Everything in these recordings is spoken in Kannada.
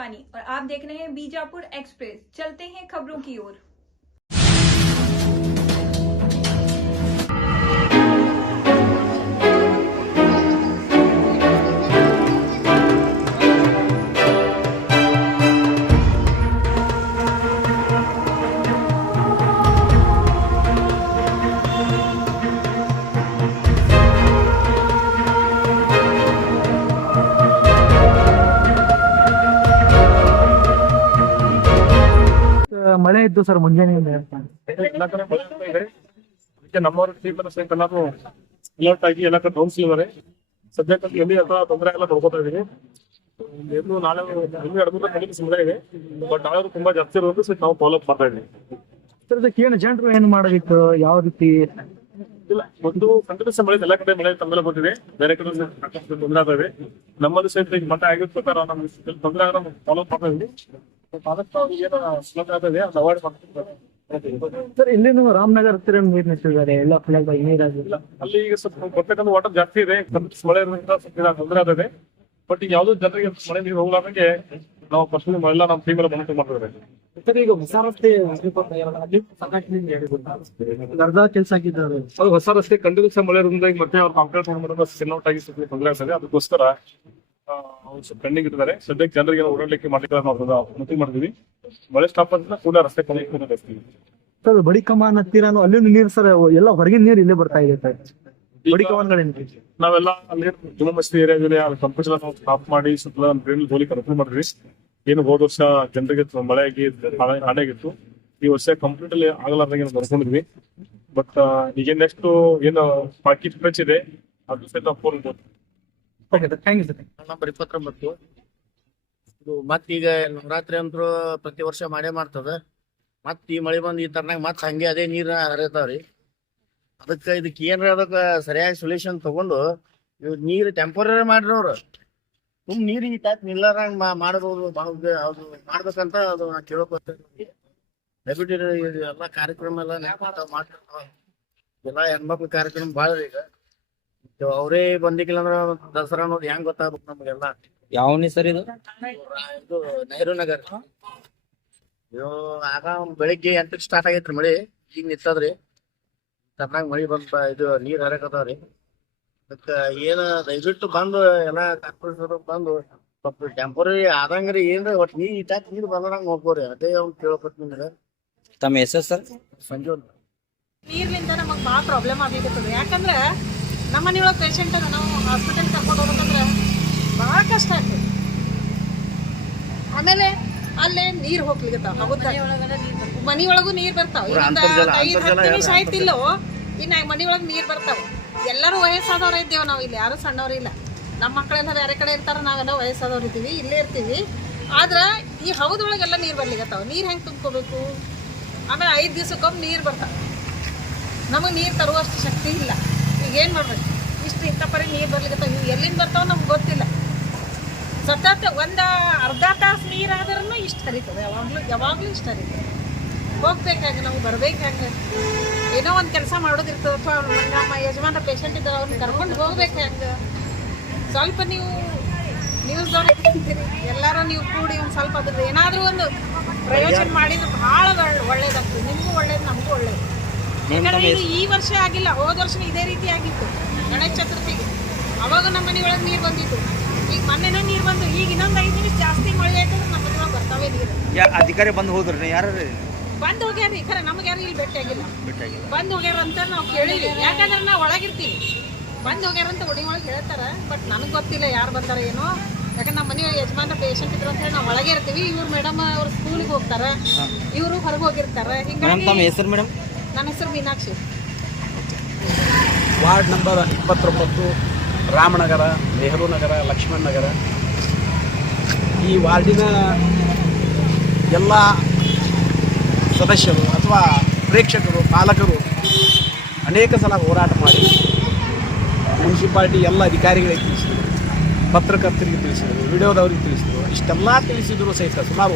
शिवानी और आप देख रहे हैं बीजापुर एक्सप्रेस। चलते हैं खबरों की ओर। ಮಳೆ ಇದ್ದು ಸರ್ ಮುಂಜಾನೆ ಎಲ್ಲ ಕಡೆ ಮಳೆ ಆಗ್ತಾ ಇದೆ. ಅದಕ್ಕೆ ನಮ್ಮವ್ರ ಟೀಮ್ ಸಹಿತ ಎಲ್ಲರೂ ಅಲರ್ಟ್ ಆಗಿ ಎಲ್ಲ ಕಡೆ ಗಮನಿಸಿದ್ದಾರೆ. ಸದ್ಯಕ್ಕೆ ಎಲ್ಲಿ ಅಥವಾ ತೊಂದರೆ ಎಲ್ಲ ನೋಡ್ಕೋತಾ ಇದೀವಿ. ಎಂದು ನಾಳೆ ಇನ್ನೂ 2-3 ಕಡಿಮೆ ಸಮಯ ಇದೆ, ಬಟ್ ನಾಳೆ ತುಂಬಾ ಜಾಸ್ತಿ ಇರೋದು ಸಹಿತ ನಾವು ಫಾಲೋ ಅಪ್ ಮಾಡ್ತಾ ಇದೀವಿ. ಸರ್ ಅದಕ್ಕೆ ಏನು ಜನರು ಏನ್ ಮಾಡೋದಿತ್ತು, ಯಾವ ರೀತಿ? ಇಲ್ಲ, ಒಂದು ಕಂಟಿನ್ಯೂಸ್ ಮಳೆ ಎಲ್ಲ ಕಡೆ ಮಳೆ ತಮ್ಮೆಲ್ಲ ಬಂದಿದೆ. ಬೇರೆ ಕಡೆ ಸಾಕಷ್ಟು ತೊಂದರೆ ಆಗ್ತಾ ಇದೆ. ನಮ್ಮಲ್ಲಿ ಸಹಿತ ಈಗ ಮಟ್ಟ ಆಗಿರೋ ಪ್ರಕಾರ ನಮ್ಗೆ ತೊಂದರೆ ಆಗ ನಾವು ಫಾಲೋ ಅಪ್ ಮಾಡ್ತಾ ಇದೀವಿ. ಆದಷ್ಟು ಏನು ಸುಲಭ ಆಗ್ತದೆ ಅದು ಅವಾಯ್ಡ್ ಮಾಡ್ತಾರೆ. ಸರ್ ಇಲ್ಲಿನೂ ರಾಮನಗರ ಹತ್ತಿರ ನೀರು ನಿಂತಿದ್ದಾರೆ, ಎಲ್ಲ ಫುಲ್ ನೀರಾಗಿಲ್ಲ. ಅಲ್ಲಿ ಈಗ ಸ್ವಲ್ಪ ಬರ್ತಕ್ಕಂಥ ವಾಟರ್ ಜಾಸ್ತಿ ಇದೆ, ಮಳೆ ಇರೋದ್ರಿಂದ ಸ್ವಲ್ಪ ತೊಂದರೆ ಆಗ್ತದೆ. ಬಟ್ ಈಗ ಯಾವ್ದು ಜನರಿಗೆ ಮಳೆ ನೀರು ಹೋಗ್ಲಾರ್ದಂಗೆ ನಾವು ಪರ್ಸನಲಿ ಎಲ್ಲ ನಮ್ಮ ಟೀಮ್ ಎಲ್ಲ ಮಾನಿಟರ್ ಮಾಡ್ತಿದ್ದಾರೆ. ಈಗ ಹೊಸ ರಸ್ತೆ ಅರ್ಧ ಕೆಲಸ ಆಗಿದ್ದಾರೆ. ಅದು ಹೊಸ ರಸ್ತೆ ಕಂಟಿನ್ಯೂಸ್ ಮಳೆ ಇರೋದ್ರಿಂದ ಈಗ ಮತ್ತೆ ಅವ್ರು ಕಾಂಕ್ರೀಟ್ ಮಾಡೋದು ಸಿನ್ನೌಟ್ ಆಗಿ ಸ್ವಲ್ಪ ತೊಂದರೆ ಆಗ್ತದೆ. ಅದಕ್ಕೋಸ್ಕರ ಅವ್ರು ಸ್ವಲ್ಪ ಪೆಂಡಿಂಗ್ ಇಟ್ಟಿದ್ದಾರೆ. ಸದ್ಯಕ್ಕೆ ಜನರಿಗೆ ಓಡಾಡ್ಲಿಕ್ಕೆ ಮಾಡ್ಲಿಕ್ಕೆ ನಾವು ಮಾಡ್ತೀವಿ. ಮಳೆ ಸ್ಟಾಪ್ ಅಂತ ಕೂಡ ರಸ್ತೆ ಕಳಿಸ್ತೀವಿ. ಸರ್ ಬಡಿ ಕಮಾನ್ ಹತ್ತಿರನು ಅಲ್ಲೂ ನೀರು ಸರ್, ಎಲ್ಲ ಹೊರಗಿನ ನೀರು ಇಲ್ಲೇ ಬರ್ತಾ ಇದೆ ಸರ್. ಬಡಿ ಕಮಾನ್ಗಳಿಂದ ನಾವೆಲ್ಲ ಅಲ್ಲಿ ಜುಮ್ಮಾ ಮಸ್ತಿ ಏರಿಯಾದಲ್ಲಿ ಕಂಪನಿ ನಾವು ಸ್ಟಾಪ್ ಮಾಡಿ ಸ್ವಲ್ಪ ಡ್ರೈನ್ ಹೋಗ್ಲಿಕ್ಕೆ ಅನುಕೂಲ ಮಾಡಿದ್ವಿ. ಏನು ಹೋದ ವರ್ಷ ಜನರಿಗೆ ಮಳೆ ಆಗಿ ಹಾನಿಯಾಗಿತ್ತು. ಈ ವರ್ಷ ಕಂಪ್ಲೀಟ್ ಅಲ್ಲಿ ಆಗಲಾರ್ದಂಗೆ ಬರ್ಕೊಂಡಿದ್ವಿ. ಬಟ್ ಈಗ ನೆಕ್ಸ್ಟ್ ಏನು ಬಾಕಿ ಸ್ಟ್ರೆಚ್ ಇದೆ ಅದು ಸಹಿತ phone thank you sir. Number 29 ಇದು ಮತ್ತೀಗ ನವರಾತ್ರಿ ಅಂತೂ ಪ್ರತಿ ವರ್ಷ ಮಾಡೇ ಮಾಡ್ತದ. ಮತ್ ಈ ಮಳೆ ಬಂದ್ ಈ ತರನಾಗ ಮತ್ ಹಂಗೆ ಅದೇ ನೀರ ಹರಿತಾವ್ರಿ. ಇದಕ್ಕೆ ಏನ್ರ ಅದಕ್ಕೆ ಸರಿಯಾಗಿ ಸೊಲ್ಯೂಷನ್ ತಗೊಂಡು ಇವ್ ನೀರು ಟೆಂಪರರಿ ಮಾಡಿರೋರು ಸುಮ್ ನೀರು ಈ ಟೈಪ್ ನಿಲ್ಲರಂಗ್ ಮಾಡಬಹುದು. ಅದು ಮಾಡ್ಬೇಕಂತ ಅದು ನಾ ಕೇಳೋಕೆ ಡೆಪ್ಯೂಟಿ ಎಲ್ಲಾ ಕಾರ್ಯಕ್ರಮ ಎಲ್ಲ ಮಾಡ್ತಿರ್ತಾವ. ಎಲ್ಲ ಹೆಣ್ಮಕ್ಳು ಕಾರ್ಯಕ್ರಮ ಬಾಳ ಈಗ ಅವರೇ ಬಂದಿಲ್ಲ ಅಂದ್ರ ದಸರಾ ಅನ್ನೋದು ಹೆಂಗ್ ಗೊತ್ತಾಗ್ಬೇಕು ನಮ್ಗೆಲ್ಲ. ಯಾವ ಸರ್ ಇದು ನೆಹರು ನಗರ್. ಆಗ ಬೆಳಿಗ್ಗೆ 8ಕ್ಕೆ ಸ್ಟಾರ್ಟ್ ಆಗೈತ್ರಿ ಮಳಿ, ಈಗ ನಿಂತದ್ರಿ. ತರ್ನಾಗ ಮಳಿ ಬಂದ ಇದು ನೀರ್ ಹರಕತಾವ್ರಿ. ಅದಕ್ಕ ಏನ ದಯವಿಟ್ಟು ಬಂದು ಎಲ್ಲಾ ಕಾರ್ಪೊರೇಷನ್ ಬಂದು ಸ್ವಲ್ಪ ಟೆಂಪರರಿ ಆದಂಗ್ರಿ ಏನ್ರಿ ಒಟ್ ನೀರ್ ಬಂದಂಗ ನೋಡ್ಕೋರಿ. ಅದೇ ಅವ್ನು ಕೇಳ್ಕೊತ ನಿಮ್ಗೆ. ತಮ್ಮ ಹೆಸರು ಸರ್? ಸಂಜು ನೀರ್ಲಿಂದ ನಮಗ್ ಭಾಳ ಪ್ರಾಬ್ಲಮ್ ಆಗಿರ್ತದೆ. ಯಾಕಂದ್ರೆ ನಮ್ಮ ಮನೆಯೊಳಗೆ ಪೇಷಂಟ್ ನಾವು ಹಾಸ್ಪಿಟಲ್ ಕರ್ಕೊಂಡು ಹೋಗ್ಬೇಕಂದ್ರೆ ಭಾಳ ಕಷ್ಟ ಆಗ್ತದೆ. ಆಮೇಲೆ ಅಲ್ಲೇ ನೀರ್ ಹೋಗ್ಲಿಕತ್ತಾವ, ಮನಿಯೊಳಗೂ ನೀರ್ ಬರ್ತಾವ. 5-10 ನಿಮಿಷ ಆಯ್ತಿಲ್ಲೋ ಇನ್ನ ಮನಿಯೊಳಗೆ ನೀರ್ ಬರ್ತಾವ. ಎಲ್ಲರೂ ವಯಸ್ಸಾದವ್ರ ಇದ್ದೇವೆ ನಾವು, ಇಲ್ಲಿ ಯಾರು ಸಣ್ಣವ್ರು ಇಲ್ಲ. ನಮ್ಮ ಮಕ್ಕಳೆಲ್ಲ ಬೇರೆ ಕಡೆ ಇರ್ತಾರ, ನಾವೆಲ್ಲ ವಯಸ್ಸಾದವ್ರು ಇದ್ದೀವಿ, ಇಲ್ಲೇ ಇರ್ತೀವಿ. ಆದ್ರೆ ಈ ಹೌದೊಳಗೆಲ್ಲ ನೀರ್ ಬರ್ಲಿಕತ್ತಾವ. ನೀರ್ ಹೆಂಗೆ ತುಂಬ್ಕೋಬೇಕು? ಆಮೇಲೆ 5 ದಿವ್ಸಕ್ಕೊಮ್ಮೆ ನೀರ್ ಬರ್ತಾವ. ನಮಗೆ ನೀರು ತರುವಷ್ಟು ಶಕ್ತಿ ಇಲ್ಲ. ಈಗ ಏನು ಮಾಡ್ಬೇಕು? ಇಷ್ಟು ಇಂಥ ಪರಿ ನೀರು ಬರ್ಲಿಕ್ಕೆ ಇವು ಎಲ್ಲಿಂದ ಬರ್ತಾವ ನಮ್ಗೆ ಗೊತ್ತಿಲ್ಲ. ಸತತ ಒಂದು ಅರ್ಧ ತಾಸು ನೀರಾದ್ರೂ ಇಷ್ಟು ಹರಿತದೆ. ಯಾವಾಗಲೂ ಇಷ್ಟು ಹರಿತದೆ. ಹೋಗ್ಬೇಕು ಹೆಂಗೆ? ನಮ್ಗೆ ಬರ್ಬೇಕು ಹೆಂಗೆ? ಏನೋ ಒಂದು ಕೆಲಸ ಮಾಡೋದಿರ್ತದೆ, ಅಥವಾ ನಮ್ಮ ಯಜಮಾನ ಪೇಷಂಟ್ ಇದ್ದಾರೆ, ಅವ್ರನ್ನ ಕರ್ಕೊಂಡು ಹೋಗ್ಬೇಕು ಹೆಂಗೆ? ಸ್ವಲ್ಪ ನೀವು ನ್ಯೂಸ್ದವ್ರು ಹೇಳ್ತೀರಿ, ಎಲ್ಲರೂ ನೀವು ಕೂಡಿ ಒಂದು ಸ್ವಲ್ಪ ಅದ್ರದ್ದು ಏನಾದರೂ ಒಂದು ಪ್ರಯೋಜನ ಮಾಡಿದ್ರೆ ಭಾಳ ಒಳ್ಳೇದಾಗ್ತದೆ. ನಿಮಗೂ ಒಳ್ಳೇದು, ನಮಗೂ ಒಳ್ಳೇದು. ಯಾಕಂದ್ರೆ ಇದು ಈ ವರ್ಷ ಆಗಿಲ್ಲ, ಹೋದ ವರ್ಷ ಇದೇ ರೀತಿ ಆಗಿತ್ತು ಗಣೇಶ ಚತುರ್ಥಿಗೆ. ಅವಾಗ ನಮ್ಮ ಮನೆಯೊಳಗೆ ನೀರು ಬಂದಿತ್ತು. ಈಗ ಮೊನ್ನೆನೂ ನೀರು ಬಂದು, ಈಗ ಇನ್ನೊಂದು 5 ನಿಮಿಷ ಜಾಸ್ತಿ ಮಳೆ ಆಯ್ತಂದ್ರೆ ನಮ್ಮ ಮನೆಯೊಳಗೆ ಬರ್ತಾವೆ ನೀರು. ಅಧಿಕಾರಿ ಬಂದು ಹೋದ್ರಿ? ಯಾರು ಬಂದು ಹೋಗ್ಯಾರ? ಖರೆ ನಮ್ಗೆ ಯಾರು ಇಲ್ಲಿ ಭೇಟಿಯಾಗಿಲ್ಲ. ಬಂದು ಹೋಗ್ಯಾರ ಅಂತ ನಾವು ಕೇಳಿವಿ, ಯಾಕಂದ್ರೆ ನಾವು ಒಳಗಿರ್ತೀವಿ. ಬಂದು ಹೋಗ್ಯಾರ ಅಂತ ಒಳಗೆ ಹೇಳ್ತಾರ, ಬಟ್ ನನಗೆ ಗೊತ್ತಿಲ್ಲ ಯಾರು ಬಂದಾರ ಏನೋ. ಯಾಕಂದ್ರೆ ನಮ್ಮ ಮನೆ ಯಜಮಾನ ಪೇಷಂಟ್ ಇದ್ರು ಅಂತ ಹೇಳಿ ನಾವು ಒಳಗೆ ಇರ್ತೀವಿ. ಇವ್ರು ಮೇಡಮ್ ಅವ್ರು ಸ್ಕೂಲಿಗೆ ಹೋಗ್ತಾರೆ, ಇವರು ಹೊರಗೆ ಹೋಗಿರ್ತಾರೆ. ಹಿಂಗಾಗಿ ತಮ್ಮ ಹೆಸರು ಮೇಡಮ್? ನನ್ನ ಹೆಸರು ಮೀನಾಕ್ಷಿ. ವಾರ್ಡ್ ನಂಬರ್ 29 ರಾಮನಗರ, ನೆಹರು ನಗರ, ಲಕ್ಷ್ಮಣ್ ನಗರ. ಈ ವಾರ್ಡಿನ ಎಲ್ಲ ಸದಸ್ಯರು ಅಥವಾ ಪ್ರೇಕ್ಷಕರು, ಪಾಲಕರು ಅನೇಕ ಸಲ ಹೋರಾಟ ಮಾಡಿ ಮುನ್ಸಿಪಾಲ್ಟಿ ಎಲ್ಲ ಅಧಿಕಾರಿಗಳಿಗೆ ತಿಳಿಸಿದರು, ಪತ್ರಕರ್ತರಿಗೆ ತಿಳಿಸಿದರು, ವಿಡಿಯೋದವ್ರಿಗೆ ತಿಳಿಸಿದರು. ಇಷ್ಟೆಲ್ಲ ತಿಳಿಸಿದ್ರು ಸಹಿತ ಸುಮಾರು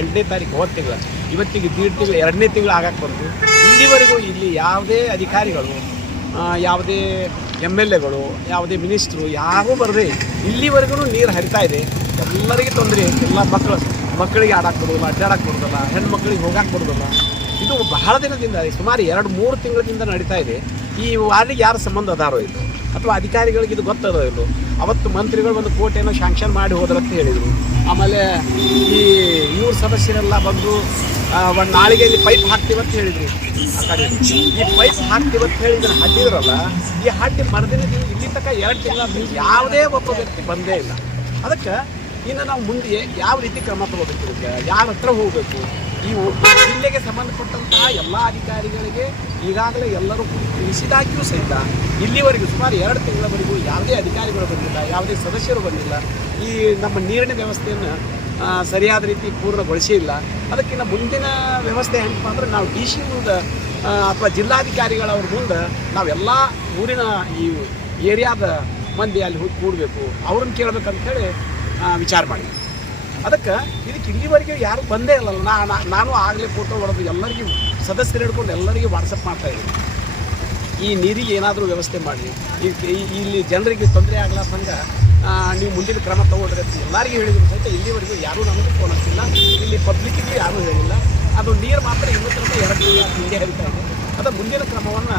8ನೇ ತಾರೀಕು ಹೋದ ತಿಂಗಳ, ಇವತ್ತಿಗೆ 1.5 ತಿಂಗಳು 2ನೇ ತಿಂಗಳು ಆಗಕ್ಕೆ ಬಂತು. ಇಲ್ಲಿವರೆಗೂ ಇಲ್ಲಿ ಯಾವುದೇ ಅಧಿಕಾರಿಗಳು ಯಾವುದೇ MLAಗಳು ಯಾವುದೇ ಮಿನಿಸ್ಟ್ರು ಯಾರೂ ಬರದೆ ಇಲ್ಲಿವರೆಗೂ ನೀರು ಹರಿತಾ ಇದೆ. ಎಲ್ಲರಿಗೆ ತೊಂದರೆ, ಎಲ್ಲ ಮಕ್ಕಳಿಗೆ ಆಡಕ್ಕೆ ಬರೋದಿಲ್ಲ, ಅಡ್ಡಾಡಕ್ಕೆ ಬರೋದಿಲ್ಲ, ಹೆಣ್ಮಕ್ಳಿಗೆ ಹೋಗಕ್ಕೆ ಬರೋದಿಲ್ಲ. ಇದು ಬಹಳ ದಿನದಿಂದ ಸುಮಾರು 2-3 ತಿಂಗಳಿಂದ ನಡೀತಾ ಇದೆ. ಈ ವಾರ್ಡಿಗೆ ಯಾರು ಸಂಬಂಧ ಅದಾರೋ ಇದು ಅಥವಾ ಅಧಿಕಾರಿಗಳಿಗೆ ಇದು ಗೊತ್ತದೋ ಇಲ್ಲೋ. ಅವತ್ತು ಮಂತ್ರಿಗಳು ಒಂದು ಕೋಟೆಯನ್ನು ಶಾಂಕ್ಷನ್ ಮಾಡಿ ಹೋದ್ರಂತ ಹೇಳಿದರು. ಆಮೇಲೆ ಈ ಇವ್ರ ಸದಸ್ಯರೆಲ್ಲ ಬಂದು ಒಂದು ನಾಳೆಗೆ ಇಲ್ಲಿ ಪೈಪ್ ಹಾಕ್ತೀವಂತ ಹೇಳಿದ್ರು. ಈ ಪೈಪ್ ಹಾಕ್ತೀವಂತ ಹೇಳಿದ್ರೆ ಹಡ್ಡಿದ್ರಲ್ಲ, ಈ ಹಡ್ಡಿ ಮರದಿನ ಇಲ್ಲಿ ತನಕ 2 ತಿಂಗಳ ಯಾವುದೇ ಒಬ್ಬ ವ್ಯಕ್ತಿ ಬಂದೇ ಇಲ್ಲ. ಅದಕ್ಕೆ ಇನ್ನು ನಾವು ಮುಂದೆ ಯಾವ ರೀತಿ ಕ್ರಮ ತಗೋಬೇಕು, ಇದಕ್ಕೆ ಯಾರ ಹತ್ರ ಹೋಗಬೇಕು, ಈ ಜಿಲ್ಲೆಗೆ ಸಂಬಂಧಪಟ್ಟಂತಹ ಎಲ್ಲ ಅಧಿಕಾರಿಗಳಿಗೆ ಈಗಾಗಲೇ ಎಲ್ಲರೂ ತಿಳಿಸಿದಾಗಿಯೂ ಸಹಿತ ಇಲ್ಲಿವರೆಗೂ ಸುಮಾರು 2 ತಿಂಗಳವರೆಗೂ ಯಾವುದೇ ಅಧಿಕಾರಿಗಳು ಬಂದಿಲ್ಲ, ಯಾವುದೇ ಸದಸ್ಯರು ಬಂದಿಲ್ಲ. ಈ ನಮ್ಮ ನೀರಿನ ವ್ಯವಸ್ಥೆಯನ್ನು ಸರಿಯಾದ ರೀತಿ ಪೂರ್ಣಗೊಳಿಸಿಲ್ಲ. ಅದಕ್ಕಿಂತ ಮುಂದಿನ ವ್ಯವಸ್ಥೆ ಹೆಂಗಪ್ಪ ಅಂದರೆ ನಾವು DC ಮುಂದೆ ಅಥವಾ ಜಿಲ್ಲಾಧಿಕಾರಿಗಳವ್ರ ಮುಂದೆ ನಾವೆಲ್ಲ ಊರಿನ ಈ ಏರಿಯಾದ ಮಂದಿ ಅಲ್ಲಿ ಹೋಗಿ ಕೂಡಬೇಕು, ಅವ್ರನ್ನ ಕೇಳಬೇಕಂತೇಳಿ ವಿಚಾರ ಮಾಡಿ. ಅದಕ್ಕೆ ಇದಕ್ಕೆ ಇಲ್ಲಿವರೆಗೆ ಯಾರು ಬಂದೇ ಇಲ್ಲಲ್ಲ. ನಾನು ಆಗಲೇ ಫೋಟೋ ಹೊಡೆದು ಎಲ್ಲರಿಗೂ ಸದಸ್ಯರು ಹಿಡ್ಕೊಂಡು ಎಲ್ಲರಿಗೂ ವಾಟ್ಸಪ್ ಮಾಡ್ತಾಯಿದ್ದೀನಿ. ಈ ನೀರಿಗೆ ಏನಾದರೂ ವ್ಯವಸ್ಥೆ ಮಾಡಿ, ಇಲ್ಲಿ ಜನರಿಗೆ ತೊಂದರೆ ಆಗ್ಲಾರ್ದಂಗೆ ನೀವು ಮುಂದಿನ ಕ್ರಮ ತಗೊಳ್ರಿ ಅಂತ ಎಲ್ಲರಿಗೂ ಹೇಳಿದ್ರು ಸಹಿತ ಇಲ್ಲಿವರೆಗೂ ಯಾರೂ ನಮಗೆ ಫೋನ್ ಹಚ್ಚಿಲ್ಲ. ಇಲ್ಲಿ ಪಬ್ಲಿಕ್ಕಿಗೂ ಯಾರೂ ಹೇಳಿಲ್ಲ. ಅದು ನೀರು ಮಾತ್ರ ಇವತ್ತಿನ 2 ತಿಂಗಳ ಹಿಂದೆ ಹರಿತಾ ಇದೆ. ಅದು ಮುಂದಿನ ಕ್ರಮವನ್ನು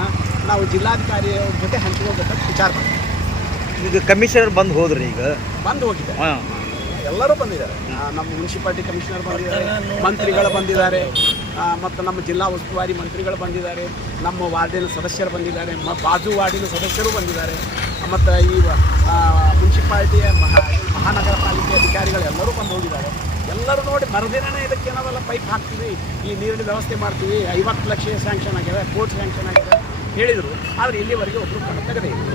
ನಾವು ಜಿಲ್ಲಾಧಿಕಾರಿ ಜೊತೆ ಹಂಚ್ಕೋಬೇಕಂತ ವಿಚಾರ ಮಾಡ್ತೀವಿ. ಈಗ ಕಮಿಷನರ್ ಬಂದು ಹೋದ್ರಿ, ಈಗ ಬಂದು ಹೋಗಿದೆ, ಎಲ್ಲರೂ ಬಂದಿದ್ದಾರೆ. ನಮ್ಮ ಮುನ್ಸಿಪಾಲಿಟಿ ಕಮಿಷನರ್ ಬಂದಿದ್ದಾರೆ, ಮಂತ್ರಿಗಳು ಬಂದಿದ್ದಾರೆ, ಮತ್ತು ನಮ್ಮ ಜಿಲ್ಲಾ ಉಸ್ತುವಾರಿ ಮಂತ್ರಿಗಳು ಬಂದಿದ್ದಾರೆ, ನಮ್ಮ ವಾರ್ಡಿನ ಸದಸ್ಯರು ಬಂದಿದ್ದಾರೆ, ಬಾಜು ವಾರ್ಡಿನ ಸದಸ್ಯರು ಬಂದಿದ್ದಾರೆ, ಮತ್ತು ಈ ಮುನ್ಸಿಪಾಲಿಟಿಯ ಮಹಾನಗರ ಪಾಲಿಕೆ ಅಧಿಕಾರಿಗಳು ಎಲ್ಲರೂ ಬಂದು ಹೋಗಿದ್ದಾರೆ. ಎಲ್ಲರೂ ನೋಡಿ ಮರುದಿನನೇ ಇದಕ್ಕೆ ನಾವೆಲ್ಲ ಪೈಪ್ ಹಾಕ್ತೀವಿ, ಈ ನೀರಿನ ವ್ಯವಸ್ಥೆ ಮಾಡ್ತೀವಿ, 50 ಲಕ್ಷ ಸ್ಯಾಂಕ್ಷನ್ ಆಗಿದೆ, ಕೋರ್ಟ್ ಸ್ಯಾಂಕ್ಷನ್ ಆಗಿದೆ ಹೇಳಿದರು. ಆದರೆ ಇಲ್ಲಿವರೆಗೆ ಒಬ್ಬರು ಕಣ ತೆಗೆದೇ ಇಲ್ಲ.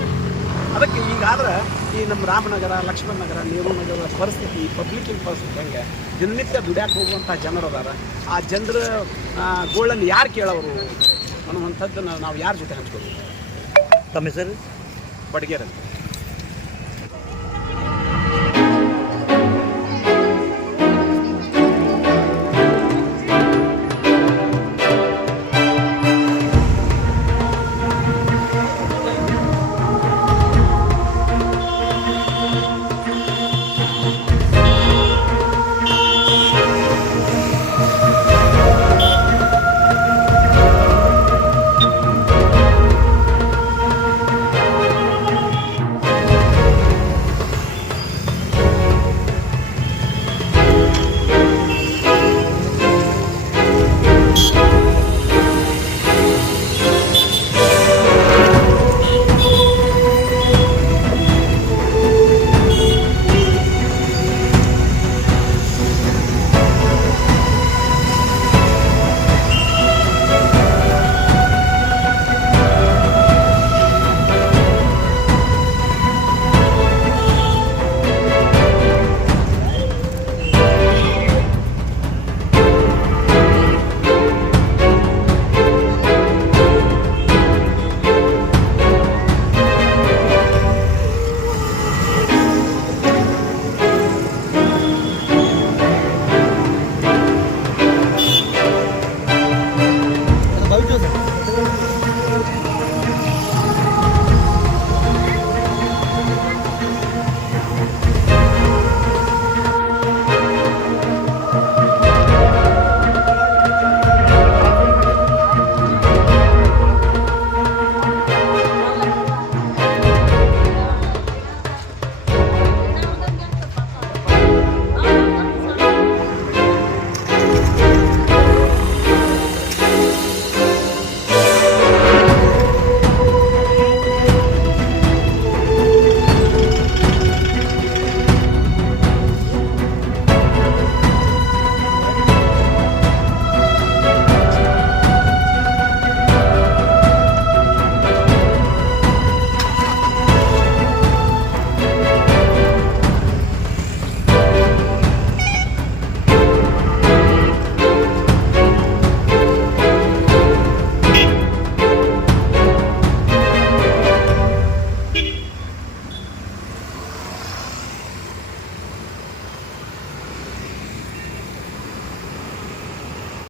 ಅದಕ್ಕೆ ಈಗಾದ್ರೆ ಈ ನಮ್ಮ ರಾಮನಗರ, ಲಕ್ಷ್ಮಣ ನಗರ, ನೆಹರು ನಗರದ ಪರಿಸ್ಥಿತಿ, ಪಬ್ಲಿಕ್ಕಿನ ಪರಿಸ್ಥಿತಿ ಹೆಂಗೆ, ದಿನನಿತ್ಯ ದುಡ್ಯಾಕೆ ಹೋಗುವಂಥ ಜನರು ಅದಾರ. ಆ ಜನರ ಗೋಳನ್ನು ಯಾರು ಕೇಳೋರು ಅನ್ನುವಂಥದ್ದನ್ನು ನಾವು ಯಾರ ಜೊತೆ ಹಂಚ್ಕೋಬೇಕು? ತಮ್ಮ ಹೆಸರು? ಬಡಗೇರ್ ಅಂತ.